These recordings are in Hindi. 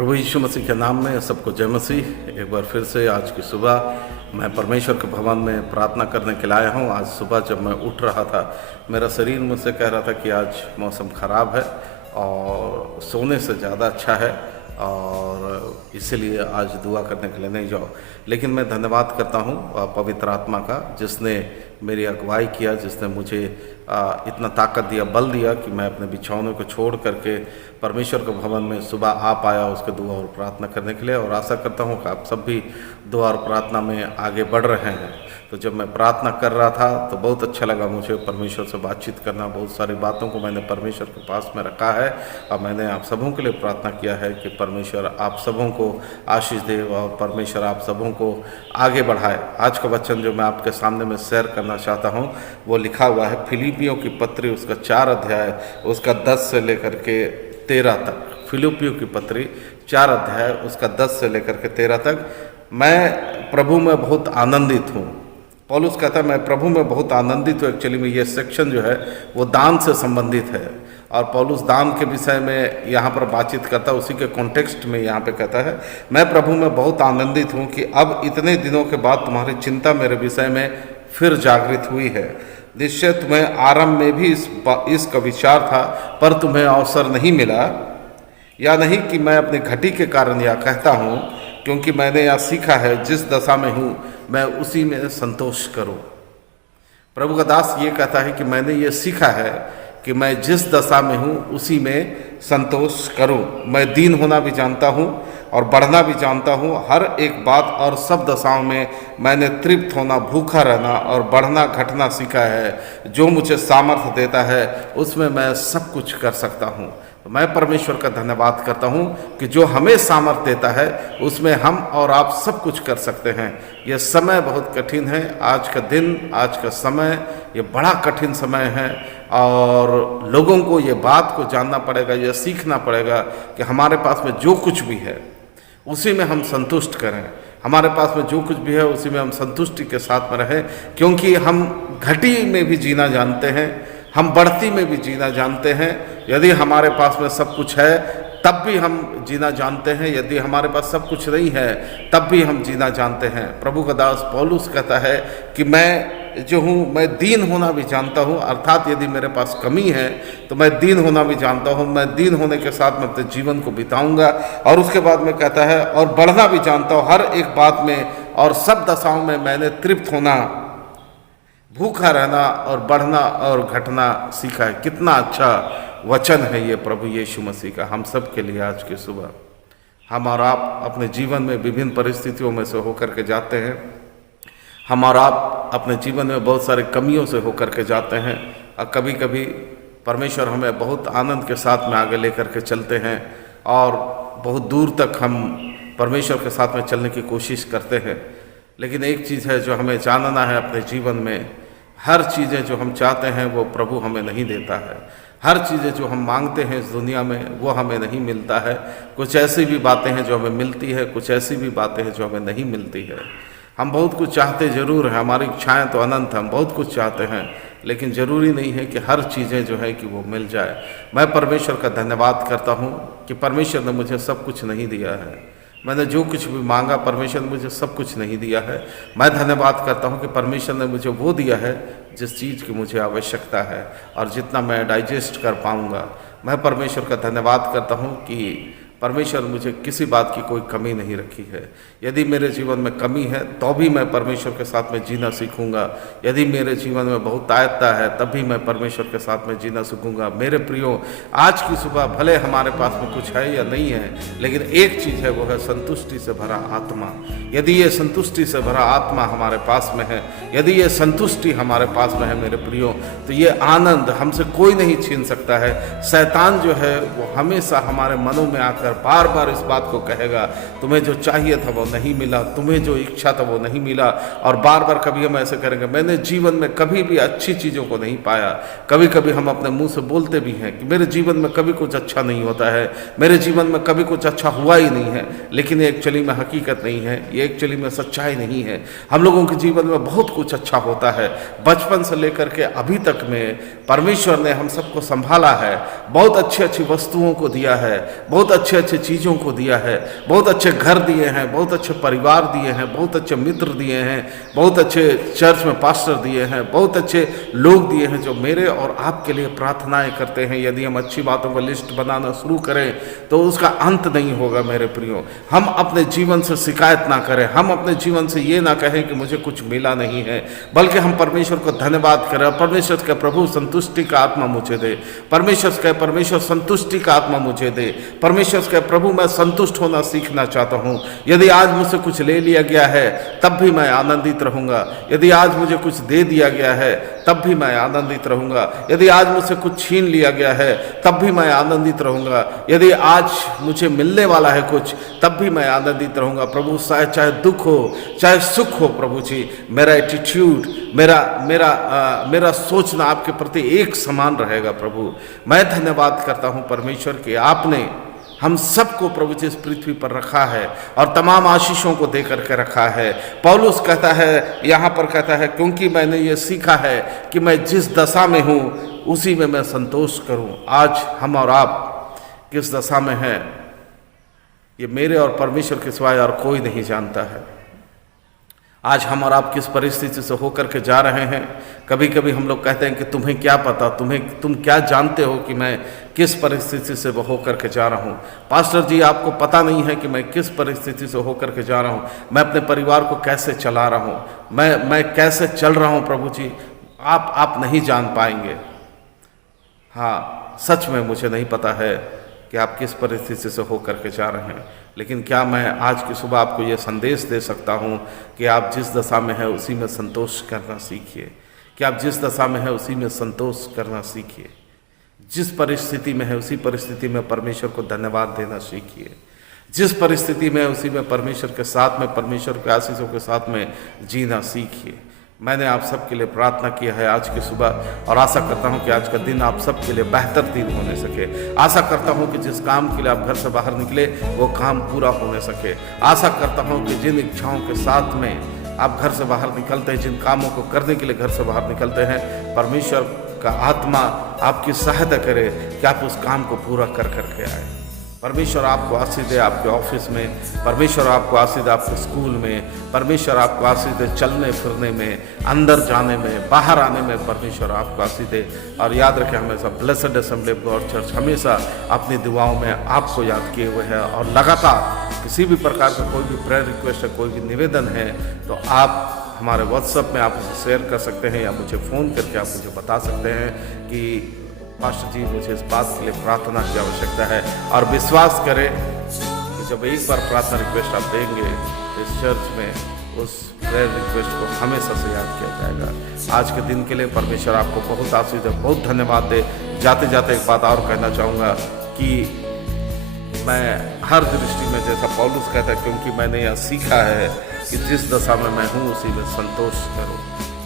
प्रभु यीशु मसीह के नाम में सबको जय मसीह। एक बार फिर से आज की सुबह मैं परमेश्वर के भवन में प्रार्थना करने के लिए आया हूँ। आज सुबह जब मैं उठ रहा था, मेरा शरीर मुझसे कह रहा था कि आज मौसम ख़राब है और सोने से ज़्यादा अच्छा है और इसीलिए आज दुआ करने के लिए नहीं जाओ। लेकिन मैं धन्यवाद करता हूँ पवित्र आत्मा का, जिसने मेरी अगुवाई किया, जिसने मुझे इतना ताकत दिया, बल दिया कि मैं अपने बिछौने को छोड़ करके परमेश्वर के भवन में सुबह आ पाया उसके दुआ और प्रार्थना करने के लिए। और आशा करता हूँ कि आप सब भी दुआ और प्रार्थना में आगे बढ़ रहे हैं। तो जब मैं प्रार्थना कर रहा था तो बहुत अच्छा लगा मुझे परमेश्वर से बातचीत करना। बहुत सारी बातों को मैंने परमेश्वर के पास में रखा है और मैंने आप सबों के लिए प्रार्थना किया है कि परमेश्वर आप सबों को आशीष दे और परमेश्वर आप सबों को आगे बढ़ाए। आज का वचन जो मैं आपके सामने में शेयर करना चाहता हूँ वो लिखा हुआ है फिलिपियों की पत्री, उसका 4 अध्याय, उसका 10 से लेकर के 13 तक। फिलिपियों की पत्री 4 अध्याय, उसका 10 से लेकर के 13 तक। मैं प्रभु में बहुत आनंदित हूँ। पौलुस कहता है मैं प्रभु में बहुत आनंदित हूँ। एक्चुअली में ये सेक्शन जो है वो दान से संबंधित है और पौलुस दान के विषय में यहाँ पर बातचीत करता है। उसी के कॉन्टेक्स्ट में यहाँ पे कहता है मैं प्रभु में बहुत आनंदित हूँ कि अब इतने दिनों के बाद तुम्हारी चिंता मेरे विषय में फिर जागृत हुई है। निश्चय तुम्हें आरंभ में भी इसका विचार था, पर तुम्हें अवसर नहीं मिला। या नहीं कि मैं अपनी घटी के कारण यह कहता हूँ, क्योंकि मैंने यह सीखा है जिस दशा में हूँ मैं उसी में संतोष करूँ। प्रभु का दास ये कहता है कि मैंने ये सीखा है कि मैं जिस दशा में हूँ उसी में संतोष करूँ। मैं दीन होना भी जानता हूँ और बढ़ना भी जानता हूँ। हर एक बात और सब दशाओं में मैंने तृप्त होना, भूखा रहना और बढ़ना घटना सीखा है। जो मुझे सामर्थ्य देता है उसमें मैं सब कुछ कर सकता हूँ। तो मैं परमेश्वर का धन्यवाद करता हूँ कि जो हमें सामर्थ्य देता है उसमें हम और आप सब कुछ कर सकते हैं। यह समय बहुत कठिन है, आज का दिन, आज का समय ये बड़ा कठिन समय है और लोगों को ये बात को जानना पड़ेगा, यह सीखना पड़ेगा कि हमारे पास में जो कुछ भी है उसी में हम संतुष्ट करें। हमारे पास में जो कुछ भी है उसी में हम संतुष्टि के साथ में रहें, क्योंकि हम घटी में भी जीना जानते हैं, हम बढ़ती में भी जीना जानते हैं। यदि हमारे पास में सब कुछ है तब भी हम जीना जानते हैं, यदि हमारे पास सब कुछ नहीं है तब भी हम जीना जानते हैं। प्रभु का दास पौलुस कहता है कि मैं जो हूँ मैं दीन होना भी जानता हूँ, अर्थात यदि मेरे पास कमी है तो मैं दीन होना भी जानता हूँ। मैं दीन होने के साथ में अपने जीवन को बिताऊंगा। और उसके बाद में कहता है और बढ़ना भी जानता हूँ हर एक बात में और सब दशाओं में मैंने तृप्त होना, भूखा रहना और बढ़ना और घटना सीखा है। कितना अच्छा वचन है ये प्रभु यीशु मसीह का हम सब के लिए। आज की सुबह हम और आप अपने जीवन में विभिन्न परिस्थितियों में से होकर के जाते हैं। हम और आप अपने जीवन में बहुत सारी कमियों से होकर के जाते हैं और कभी कभी परमेश्वर हमें बहुत आनंद के साथ में आगे लेकर के चलते हैं और बहुत दूर तक हम परमेश्वर के साथ में चलने की कोशिश करते हैं। लेकिन एक चीज़ है जो हमें जानना है अपने जीवन में, हर चीज़ें जो हम चाहते हैं वो प्रभु हमें नहीं देता है। हर चीज़ें जो हम मांगते हैं इस दुनिया में वो हमें नहीं मिलता है। कुछ ऐसी भी बातें हैं जो हमें मिलती है, कुछ ऐसी भी बातें हैं जो हमें नहीं मिलती है। हम बहुत कुछ चाहते ज़रूर हैं, हमारी इच्छाएं तो अनंत हैं, हम बहुत कुछ चाहते हैं, लेकिन ज़रूरी नहीं है कि हर चीज़ें जो है कि वो मिल जाए। मैं परमेश्वर का धन्यवाद करता हूँ कि परमेश्वर ने मुझे सब कुछ नहीं दिया है। मैंने जो कुछ भी मांगा परमेश्वर ने मुझे सब कुछ नहीं दिया है। मैं धन्यवाद करता हूँ कि परमेश्वर ने मुझे वो दिया है जिस चीज़ की मुझे आवश्यकता है और जितना मैं डाइजेस्ट कर पाऊँगा। मैं परमेश्वर का धन्यवाद करता हूँ कि परमेश्वर ने मुझे किसी बात की कोई कमी नहीं रखी है। यदि मेरे जीवन में कमी है तो भी मैं परमेश्वर के साथ में जीना सीखूंगा। यदि मेरे जीवन में बहुत आयत्ता है तब भी मैं परमेश्वर के साथ में जीना सीखूंगा। मेरे प्रियो, आज की सुबह भले हमारे पास में कुछ है या नहीं है, लेकिन एक चीज़ है, वो है संतुष्टि से भरा आत्मा। यदि ये संतुष्टि से भरा आत्मा हमारे पास में है, यदि ये संतुष्टि हमारे पास में है मेरे प्रियो, तो ये आनंद हमसे कोई नहीं छीन सकता है। शैतान जो है वो हमेशा हमारे मनों में आकर बार बार इस बात को कहेगा तुम्हें जो चाहिए था वो नहीं मिला, तुम्हें जो इच्छा था वो नहीं मिला। और बार बार कभी हम ऐसे करेंगे मैंने जीवन में कभी भी अच्छी चीज़ों को नहीं पाया। कभी कभी हम अपने मुंह से बोलते भी हैं कि मेरे जीवन में कभी कुछ अच्छा नहीं होता है, मेरे जीवन में कभी कुछ अच्छा हुआ ही नहीं है। लेकिन ये एक्चुअली में हकीकत नहीं है, ये एक्चुअली में सच्चाई नहीं है। हम लोगों के जीवन में बहुत कुछ अच्छा होता है। बचपन से लेकर के अभी तक में परमेश्वर ने हम सबको संभाला है, बहुत अच्छी अच्छी वस्तुओं को दिया है, बहुत अच्छे अच्छे चीज़ों को दिया है, बहुत अच्छे घर दिए हैं, बहुत अच्छे परिवार दिए हैं, बहुत अच्छे मित्र दिए हैं, बहुत अच्छे चर्च में पास्टर दिए हैं, बहुत अच्छे लोग दिए हैं जो मेरे और आपके लिए प्रार्थनाएं करते हैं। यदि हम अच्छी बातों का लिस्ट बनाना शुरू करें तो उसका अंत नहीं होगा मेरे प्रियो। हम अपने जीवन से शिकायत ना करें, हम अपने जीवन से ये ना कहें कि मुझे कुछ मिला नहीं है, बल्कि हम परमेश्वर को धन्यवाद करें। परमेश्वर के प्रभु संतुष्टि का आत्मा मुझे दे, परमेश्वर संतुष्टि का आत्मा मुझे दे। परमेश्वर के प्रभु मैं संतुष्ट होना सीखना चाहता हूँ। यदि आज मुझसे कुछ ले लिया गया है तब भी मैं आनंदित रहूँगा, यदि आज मुझे कुछ दे दिया गया है तब भी मैं आनंदित रहूँगा, यदि आज मुझसे कुछ छीन लिया गया है तब भी मैं आनंदित रहूँगा, यदि आज मुझे मिलने वाला है कुछ तब भी मैं आनंदित रहूँगा। प्रभु चाहे दुख हो चाहे सुख हो, प्रभु जी मेरा एटीट्यूड, मेरा सोचना आपके प्रति एक समान रहेगा। प्रभु मैं धन्यवाद करता हूँ परमेश्वर कि आपने हम सबको प्रभु जी इस पृथ्वी पर रखा है और तमाम आशीषों को दे करके रखा है। पौलुस कहता है, यहाँ पर कहता है, क्योंकि मैंने ये सीखा है कि मैं जिस दशा में हूँ उसी में मैं संतोष करूँ। आज हम और आप किस दशा में हैं ये मेरे और परमेश्वर के सिवाय और कोई नहीं जानता है। आज हम और आप किस परिस्थिति से होकर के जा रहे हैं। कभी कभी हम लोग कहते हैं कि तुम्हें क्या पता, तुम क्या जानते हो कि मैं किस परिस्थिति से होकर के जा रहा हूँ। पास्टर जी आपको पता नहीं है कि मैं किस परिस्थिति से होकर के जा रहा हूँ, मैं अपने परिवार को कैसे चला रहा हूँ, मैं कैसे चल रहा हूँ। प्रभु जी आप नहीं जान पाएंगे। हाँ, सच में मुझे नहीं पता है कि आप किस परिस्थिति से होकर के जा रहे हैं, लेकिन क्या मैं आज की सुबह आपको ये संदेश दे सकता हूँ कि आप जिस दशा में हैं उसी में संतोष करना सीखिए, कि आप जिस दशा में हैं उसी में संतोष करना सीखिए, जिस परिस्थिति में है उसी परिस्थिति में परमेश्वर को धन्यवाद देना सीखिए, जिस परिस्थिति में है उसी में परमेश्वर के साथ में, परमेश्वर के आशीषों के साथ में जीना सीखिए। मैंने आप सबके लिए प्रार्थना किया है आज की सुबह और आशा करता हूं कि आज का दिन आप सबके लिए बेहतर दिन होने सके। आशा करता हूं कि जिस काम के लिए आप घर से बाहर निकले वो काम पूरा होने सके। आशा करता हूं कि जिन इच्छाओं के साथ में आप घर से बाहर निकलते हैं, जिन कामों को करने के लिए घर से बाहर निकलते हैं, परमेश्वर का आत्मा आपकी सहायता करे कि आप उस काम को पूरा कर करके आए। परमेश्वर आपको आशीष दे आपके ऑफिस में, परमेश्वर आपको आशीष दे आपके स्कूल में, परमेश्वर आपको आशीष दे चलने फिरने में, अंदर जाने में, बाहर आने में, परमेश्वर आपको आशीष दे। और याद रखें हमेशा blessed assembly of God church हमेशा अपनी दुआओं में आपको याद किए हुए है। और लगातार किसी भी प्रकार का कोई भी प्रेयर रिक्वेस्ट है, कोई भी निवेदन है तो आप हमारे व्हाट्सएप में आप उसे शेयर कर सकते हैं या मुझे फ़ोन करके आप मुझे बता सकते हैं कि पास्टर जी मुझे इस बात के लिए प्रार्थना की आवश्यकता है। और विश्वास करें कि जब एक बार प्रार्थना रिक्वेस्ट आप देंगे तो इस चर्च में उस प्रेयर रिक्वेस्ट को हमेशा से याद किया जाएगा। आज के दिन के लिए परमेश्वर आपको बहुत आशीष दे, बहुत धन्यवाद दे। जाते जाते एक बात और कहना चाहूँगा कि मैं हर दृष्टि में जैसा पौलुस कहता है, क्योंकि मैंने यह सीखा है कि जिस दशा में मैं हूँ उसी में संतोष करूँ,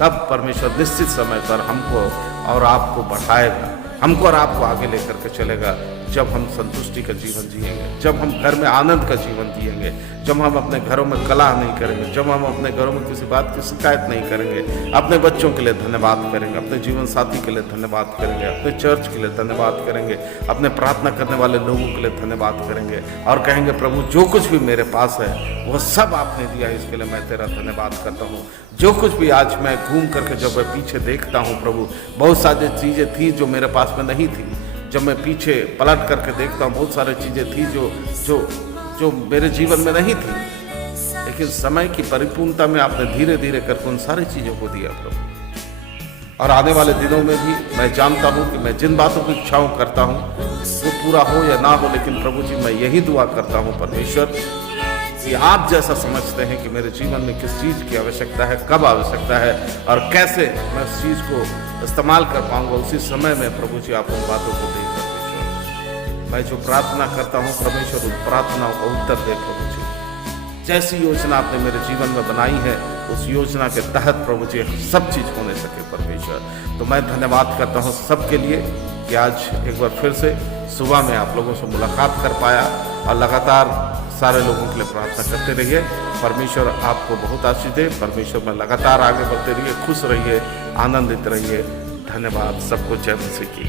तब परमेश्वर निश्चित समय पर हमको और आपको बढ़ाएगा, हमको और आपको आगे लेकर के चलेगा। जब हम संतुष्टि का जीवन जिएंगे, जब हम घर में आनंद का जीवन जिएंगे, जब हम अपने घरों में कलह नहीं करेंगे, जब हम अपने घरों में किसी बात की शिकायत नहीं करेंगे, अपने बच्चों के लिए धन्यवाद करेंगे, अपने जीवन साथी के लिए धन्यवाद करेंगे, अपने चर्च के लिए धन्यवाद करेंगे, अपने प्रार्थना करने वाले लोगों के लिए धन्यवाद करेंगे और कहेंगे प्रभु जो कुछ भी मेरे पास है वो सब आपने दिया, इसके लिए मैं तेरा धन्यवाद करता हूँ। जो कुछ भी आज मैं घूम करके जब मैं पीछे देखता हूँ प्रभु, बहुत सारी चीज़ें थी जो मेरे पास में नहीं थी। जब मैं पीछे पलट करके देखता हूँ बहुत सारी चीज़ें थी जो मेरे जीवन में नहीं थी, लेकिन समय की परिपूर्णता में आपने धीरे धीरे करके उन सारी चीज़ों को दिया प्रभु। और आने वाले दिनों में भी मैं जानता हूँ कि मैं जिन बातों की इच्छाओं करता हूँ वो पूरा हो या ना हो, लेकिन प्रभु जी मैं यही दुआ करता हूँ परमेश्वर कि आप जैसा समझते हैं कि मेरे जीवन में किस चीज़ की आवश्यकता है, कब आवश्यकता है और कैसे मैं उस चीज़ को इस्तेमाल कर पाऊंगा, उसी समय में प्रभु जी आप उन बातों को दे परमेश्वर। मैं जो प्रार्थना करता हूँ परमेश्वर उस प्रार्थना को उत्तर दे प्रभु जी। जैसी योजना आपने मेरे जीवन में बनाई है उस योजना के तहत प्रभु जी सब चीज़ होने सके परमेश्वर। तो मैं धन्यवाद करता हूँ सबके लिए कि आज एक बार फिर से सुबह में आप लोगों से मुलाकात कर पाया और लगातार सारे लोगों के लिए प्रार्थना करते रहिए। परमेश्वर आपको बहुत आशीष दे। परमेश्वर में लगातार आगे बढ़ते रहिए, खुश रहिए, आनंदित रहिए। धन्यवाद। सबको जय मसीह की।